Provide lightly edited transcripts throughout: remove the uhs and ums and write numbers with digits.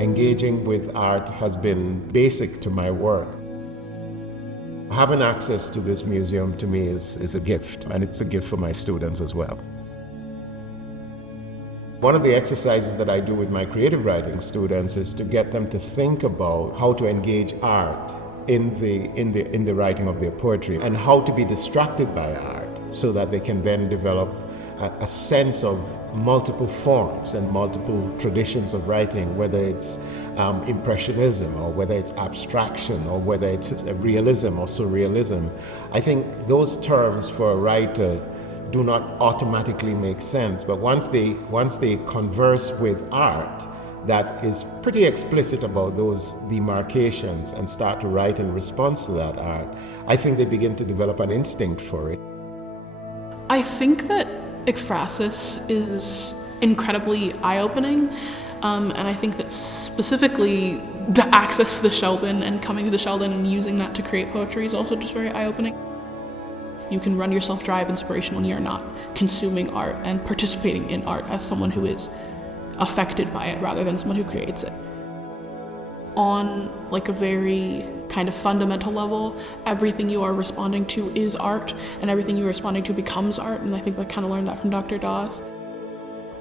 engaging with art has been basic to my work. Having access to this museum to me is a gift, and it's a gift for my students as well. One of the exercises that I do with my creative writing students is to get them to think about how to engage art in the writing of their poetry, and how to be distracted by art so that they can then develop a sense of multiple forms and multiple traditions of writing, whether it's impressionism, or whether it's abstraction, or whether it's realism or surrealism. I think those terms for a writer do not automatically make sense, but once they converse with art that is pretty explicit about those demarcations and start to write in response to that art, I think they begin to develop an instinct for it. I think that ekphrasis is incredibly eye-opening, and I think that specifically the access to the Sheldon and coming to the Sheldon and using that to create poetry is also just very eye-opening. You can run your self-drive inspiration when you're not consuming art and participating in art as someone who is affected by it rather than someone who creates it. On like a very kind of fundamental level, everything you are responding to is art, and everything you are responding to becomes art, and I think I kind of learned that from Dr. Dawes.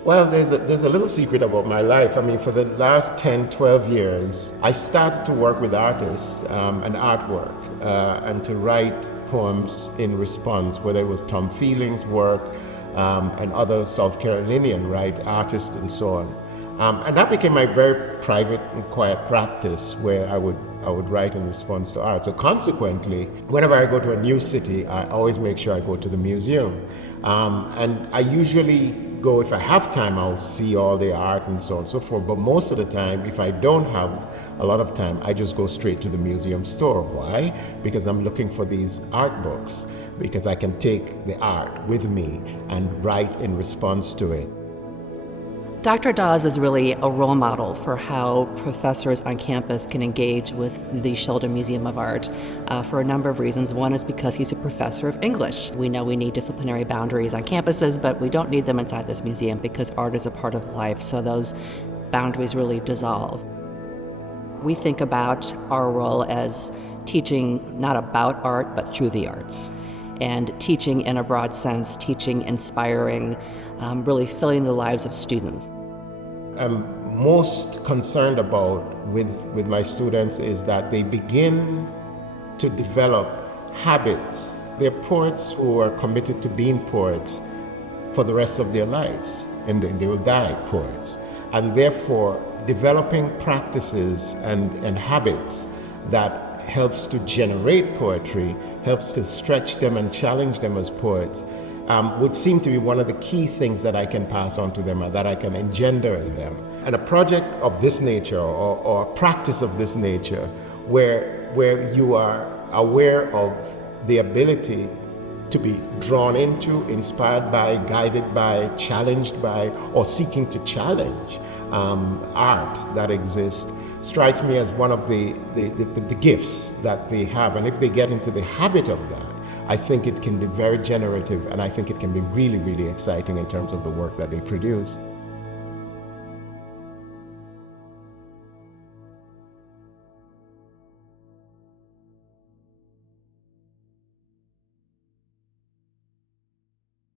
Well, there's a little secret about my life. I mean, for the last 10, 12 years, I started to work with artists and artwork and to write poems in response, whether it was Tom Feeling's work and other South Carolinian artists and so on. And that became my very private and quiet practice, where I would write in response to art. So consequently, whenever I go to a new city, I always make sure I go to the museum. And I usually go, if I have time, I'll see all the art and so on and so forth. But most of the time, if I don't have a lot of time, I just go straight to the museum store. Why? Because I'm looking for these art books, because I can take the art with me and write in response to it. Dr. Dawes is really a role model for how professors on campus can engage with the Sheldon Museum of Art for a number of reasons. One is because he's a professor of English. We know we need disciplinary boundaries on campuses, but we don't need them inside this museum because art is a part of life, so those boundaries really dissolve. We think about our role as teaching not about art, but through the arts. And teaching in a broad sense, teaching, inspiring, really filling the lives of students. I'm most concerned about with my students is that they begin to develop habits. They're poets who are committed to being poets for the rest of their lives, and they will die poets. And therefore, developing practices and habits that helps to generate poetry, helps to stretch them and challenge them as poets, would seem to be one of the key things that I can pass on to them, or that I can engender in them. And a project of this nature, or a practice of this nature, where you are aware of the ability to be drawn into, inspired by, guided by, challenged by, or seeking to challenge art that exists, strikes me as one of the gifts that they have. And if they get into the habit of that, I think it can be very generative, and I think it can be really, really exciting in terms of the work that they produce.